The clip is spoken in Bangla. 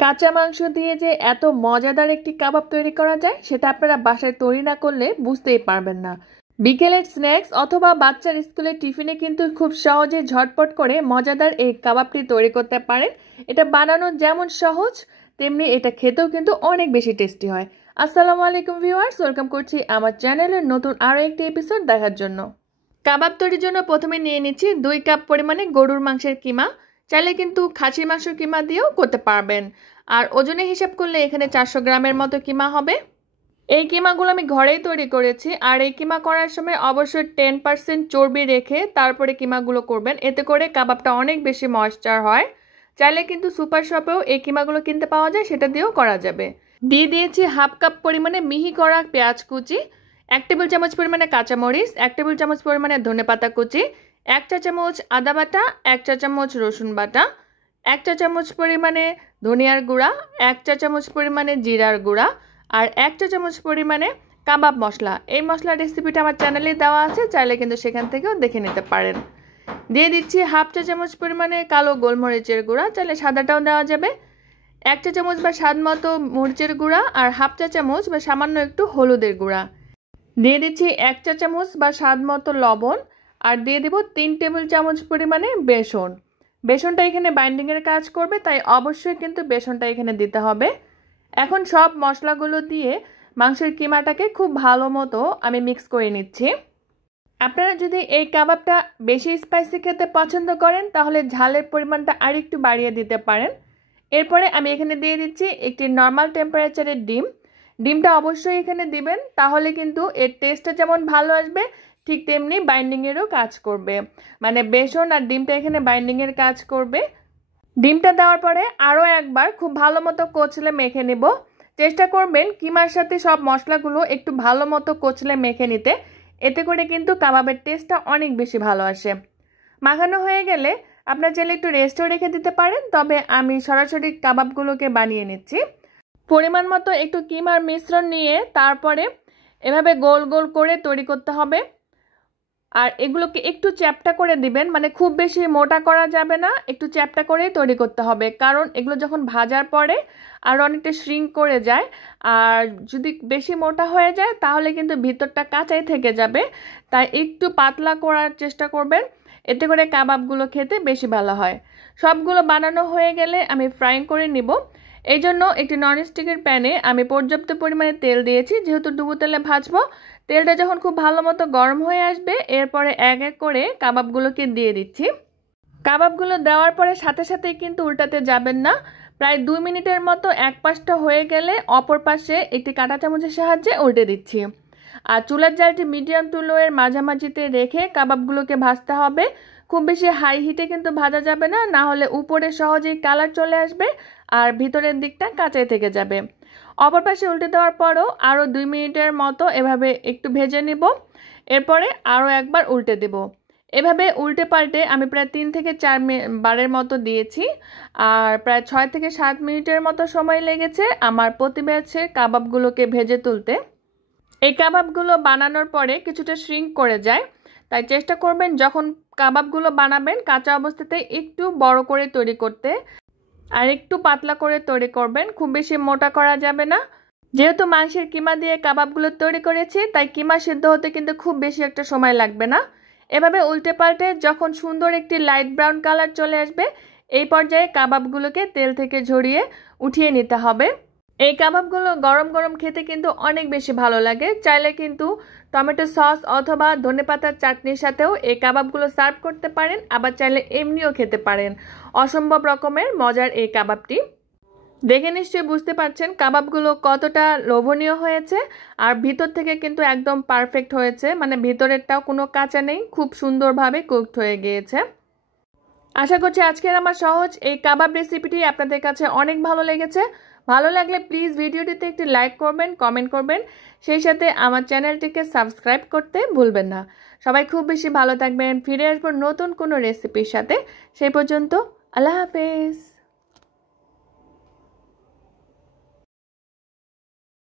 কাঁচা মাংস দিয়ে যে এত মজাদার একটি কাবাব তৈরি করা যায় সেটা আপনারা বাসায় তৈরি না করলে বুঝতেই পারবেন না। বিকেলের স্ন্যাক্স অথবা বাচ্চার স্কুলের টিফিনে কিন্তু খুব সহজে ঝটপট করে মজাদার এই কাবাবটি তৈরি করতে পারেন। এটা বানানো যেমন সহজ তেমনি এটা খেতেও কিন্তু অনেক বেশি টেস্টি হয়। আসসালামু আলাইকুম ভিউয়ার্স, ওয়েলকাম করছি আমার চ্যানেলের নতুন আরও একটি এপিসোড দেখার জন্য। কাবাব তৈরির জন্য প্রথমে নিয়ে নিচ্ছি 2 কাপ পরিমাণে গরুর মাংসের কিমা। চাইলে কিন্তু খাসির মাংসের কিমা দিয়েও করতে পারবেন। আর ওজনে হিসাব করলে এখানে 400 গ্রামের মতো কিমা হবে। এই কিমাগুলো আমি ঘরেই তৈরি করেছি। আর এই কিমা করার সময় অবশ্যই 10% চর্বি রেখে তারপরে কিমাগুলো করবেন, এতে করে কাবাবটা অনেক বেশি ময়েশ্চার হয়। চাইলে কিন্তু সুপার শপেও এই কিমাগুলো কিনতে পাওয়া যায়, সেটা দিয়েও করা যাবে। দিয়ে দিয়েছি হাফ কাপ পরিমাণে মিহি করা পেঁয়াজ কুচি, 1 টেবিল চামচ পরিমাণে কাঁচামরিচ, 1 টেবিল চামচ পরিমাণে ধনেপাতা কুচি, 1 চা চামচ আদা বাটা, 1 চা চামচ রসুন বাটা, 1 চা চামচ পরিমাণে ধনিয়ার গুঁড়া, 1 চা চামচ পরিমাণে জিরার গুঁড়া আর 1 চা চামচ পরিমাণে কাবাব মশলা। এই মশলার রেসিপিটা আমার চ্যানেলে দেওয়া আছে, চাইলে কিন্তু সেখান থেকেও দেখে নিতে পারেন। দিয়ে দিচ্ছি হাফ চা চামচ পরিমাণে কালো গোলমরিচের গুঁড়া, চাইলে সাদাটাও দেওয়া যাবে। 1 চা চামচ বা স্বাদ মতো মরিচের গুঁড়া আর হাফ চা চামচ বা সামান্য একটু হলুদের গুঁড়া। দিয়ে দিচ্ছি 1 চা চামচ বা স্বাদ মতো লবণ আর দিয়ে দেব 3 টেবিল চামচ পরিমাণে বেসন। বেসনটা এখানে বাইন্ডিংয়ের কাজ করবে, তাই অবশ্যই কিন্তু বেসনটা এখানে দিতে হবে। এখন সব মশলাগুলো দিয়ে মাংসের কিমাটাকে খুব ভালো মতো আমি মিক্স করে নিচ্ছি। আপনারা যদি এই কাবাবটা বেশি স্পাইসি খেতে পছন্দ করেন তাহলে ঝালের পরিমাণটা আরেকটু বাড়িয়ে দিতে পারেন। এরপরে আমি এখানে দিয়ে দিচ্ছি একটি নর্মাল টেম্পারেচারের ডিম। ডিমটা অবশ্যই এখানে দিবেন, তাহলে কিন্তু এর টেস্টটা যেমন ভালো আসবে ঠিক তেমনি বাইন্ডিংয়েরও কাজ করবে। মানে বেসন আর ডিমটা এখানে বাইন্ডিংয়ের কাজ করবে। ডিমটা দেওয়ার পরে আরও একবার খুব ভালো মতো কচলে মেখে নেব। চেষ্টা করবেন কিমার সাথে সব মশলাগুলো একটু ভালো মতো কচলে মেখে নিতে, এতে করে কিন্তু কাবাবের টেস্টটা অনেক বেশি ভালো আসে। মাখানো হয়ে গেলে আপনার চাইলে একটু রেস্টও রেখে দিতে পারেন, তবে আমি সরাসরি কাবাবগুলোকে বানিয়ে নিচ্ছি। পরিমাণ মতো একটু কিমার মিশ্রণ নিয়ে তারপরে এভাবে গোল গোল করে তৈরি করতে হবে। আর এগুলোকে একটু চ্যাপ্টা করে দিবেন, মানে খুব বেশি মোটা করা যাবে না, একটু চ্যাপ্টা করেই তৈরি করতে হবে, কারণ এগুলো যখন ভাজার পরে আর অনেকটা শ্রিঙ্ক করে যায়। আর যদি বেশি মোটা হয়ে যায় তাহলে কিন্তু ভিতরটা কাঁচাই থেকে যাবে, তাই একটু পাতলা করার চেষ্টা করবেন, এতে করে কাবাবগুলো খেতে বেশি ভালো হয়। সবগুলো বানানো হয়ে গেলে আমি ফ্রাইং করে নিব। এই জন্য একটি ননস্টিকের প্যানে আমি পর্যাপ্ত পরিমাণে তেল দিয়েছি, যেহেতু ডুবো তেলে ভাজবো। তেলটা যখন খুব ভালো মতো গরম হয়ে আসবে এরপরে এক এক করে কাবাবগুলোকে দিয়ে দিচ্ছি। কাবাবগুলো দেওয়ার পরে সাথে সাথেই কিন্তু উল্টাতে যাবেন না। প্রায় 2 মিনিটের মতো এক পাশটা হয়ে গেলে অপর পাশে একটি কাঁটা চামচের সাহায্যে উল্টে দিচ্ছি। আর চুলার জালটি মিডিয়াম টু লো এর মাঝামাঝিতে রেখে কাবাবগুলোকে ভাজতে হবে। খুব বেশি হাই হিটে কিন্তু ভাজা যাবে না, না হলে উপরে সহজেই কালার চলে আসবে আর ভিতরের দিকটা কাঁচাই থেকে যাবে। অপর পাশে উল্টে দেওয়ার পরও আরও 2 মিনিটের মতো এভাবে একটু ভেজে নিব। এরপরে আরও একবার উল্টে দেব। এভাবে উল্টে পাল্টে আমি প্রায় 3 থেকে 4 বারের মতো দিয়েছি। আর প্রায় 6 থেকে 7 মিনিটের মতো সময় লেগেছে আমার প্রতি ব্যাচের কাবাবগুলোকে ভেজে তুলতে। এই কাবাবগুলো বানানোর পরে কিছুটা শ্রিঙ্ক করে যায়, তাই চেষ্টা করবেন যখন কাবাবগুলো বানাবেন কাঁচা অবস্থাতে একটু বড় করে তৈরি করতে, আর একটু পাতলা করে তৈরি করবেন, খুব বেশি মোটা করা যাবে না। যেহেতু মাংসের কিমা দিয়ে কাবাবগুলো তৈরি করেছি তাই কিমা সিদ্ধ হতে কিন্তু খুব বেশি একটা সময় লাগবে না। এভাবে উল্টে পাল্টে যখন সুন্দর একটি লাইট ব্রাউন কালার চলে আসবে এই পর্যায়ে কাবাবগুলোকে তেল থেকে ঝরিয়ে উঠিয়ে নিতে হবে। এই কাবাবগুলো গরম গরম খেতে কিন্তু অনেক বেশি ভালো লাগে। চাইলে কিন্তু টমেটো সস অথবা ধনেপাতার চাটনির সাথেও এই কাবাবগুলো সার্ভ করতে পারেন, আবার চাইলে এমনিও খেতে পারেন। অসম্ভব রকমের মজার এই কাবাবটি। দেখে নিশ্চয়ই বুঝতে পারছেন কাবাবগুলো কতটা লোভনীয় হয়েছে, আর ভিতর থেকে কিন্তু একদম পারফেক্ট হয়েছে, মানে ভিতরেরটাও কোনো কাঁচা নেই, খুব সুন্দরভাবে কুকড হয়ে গিয়েছে। আশা করছি আজকের আমার সহজ এই কাবাব রেসিপিটি আপনাদের কাছে অনেক ভালো লেগেছে। ভালো লাগলে প্লিজ ভিডিওটিতে একটি লাইক করবেন, কমেন্ট করবেন, সেই সাথে আমার চ্যানেলটিকে সাবস্ক্রাইব করতে ভুলবেন না। সবাই খুব বেশি ভালো থাকবেন। ফিরে আসবো নতুন কোনো রেসিপির সাথে। সেই পর্যন্ত আল্লাহ হাফেজ।